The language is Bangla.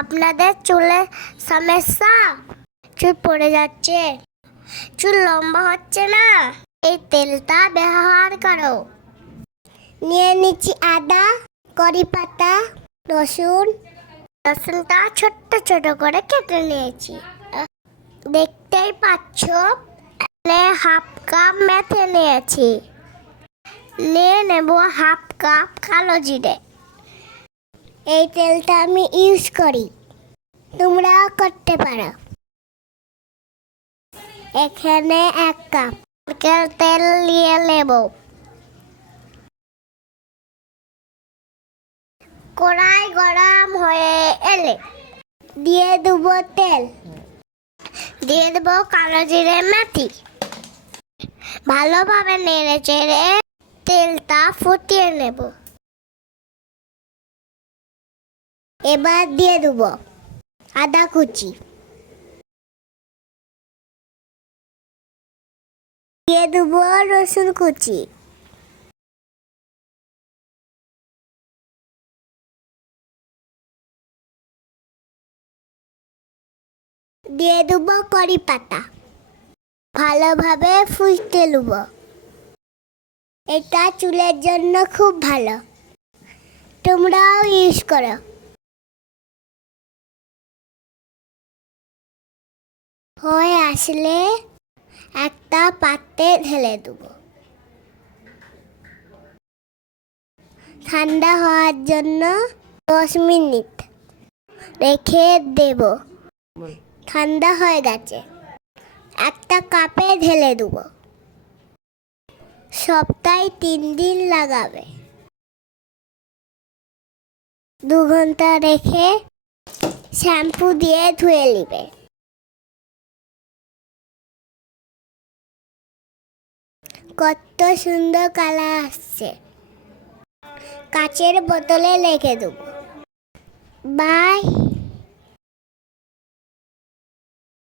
আপনাদের চুলে সমস্যা? চুল পড়ে যাচ্ছে। চুল লম্বা হচ্ছে না। এই তেলটা ব্যবহার করো। নিয়ে নিচ্ছি আদা করি পাতা রসুন। রসুনটা ছোট্ট ছোট করে কেটে নিয়েছি। দেখতেই পাচ্ছ হাফ কাপ মেথে নিয়েছি। নিয়ে নেব হাফ কাপ কালো জিরে। এই তেলটা আমি ইউজ করি। তোমরাও করতে পারো। এখানে এক কাপ নারকেল তেল নিয়ে নেব। কড়াই গরম হয়ে এলে দিয়ে দেবো তেল। দিয়ে দেবো কালো জিরে মাটি। ভালোভাবে নেড়ে চেড়ে তেলটা ফুটিয়ে নেব। এবার দিয়ে দেবো আদা কুচি। দিয়ে দেবো রসুন কুচি। দিয়ে দেবো কড়ি পাতা। ভালোভাবে ফুটতে নেব এটা চুলের জন্য খুব ভালো। তোমরাও ইউজ করো। হয়ে আসলে একটা পাত্রে ঢেলে দেব। ঠান্ডা হওয়ার জন্য দশ মিনিট রেখে দেব। ঠান্ডা হয়ে গেছে। একটা কাপে ঢেলে দেবো। সপ্তাহে তিন দিন লাগাবে। দু ঘণ্টা রেখে শ্যাম্পু দিয়ে ধুয়ে নিবে। কত সুন্দর কালার আসছে। কাচের বোতলে লেখে দেবো। বাই।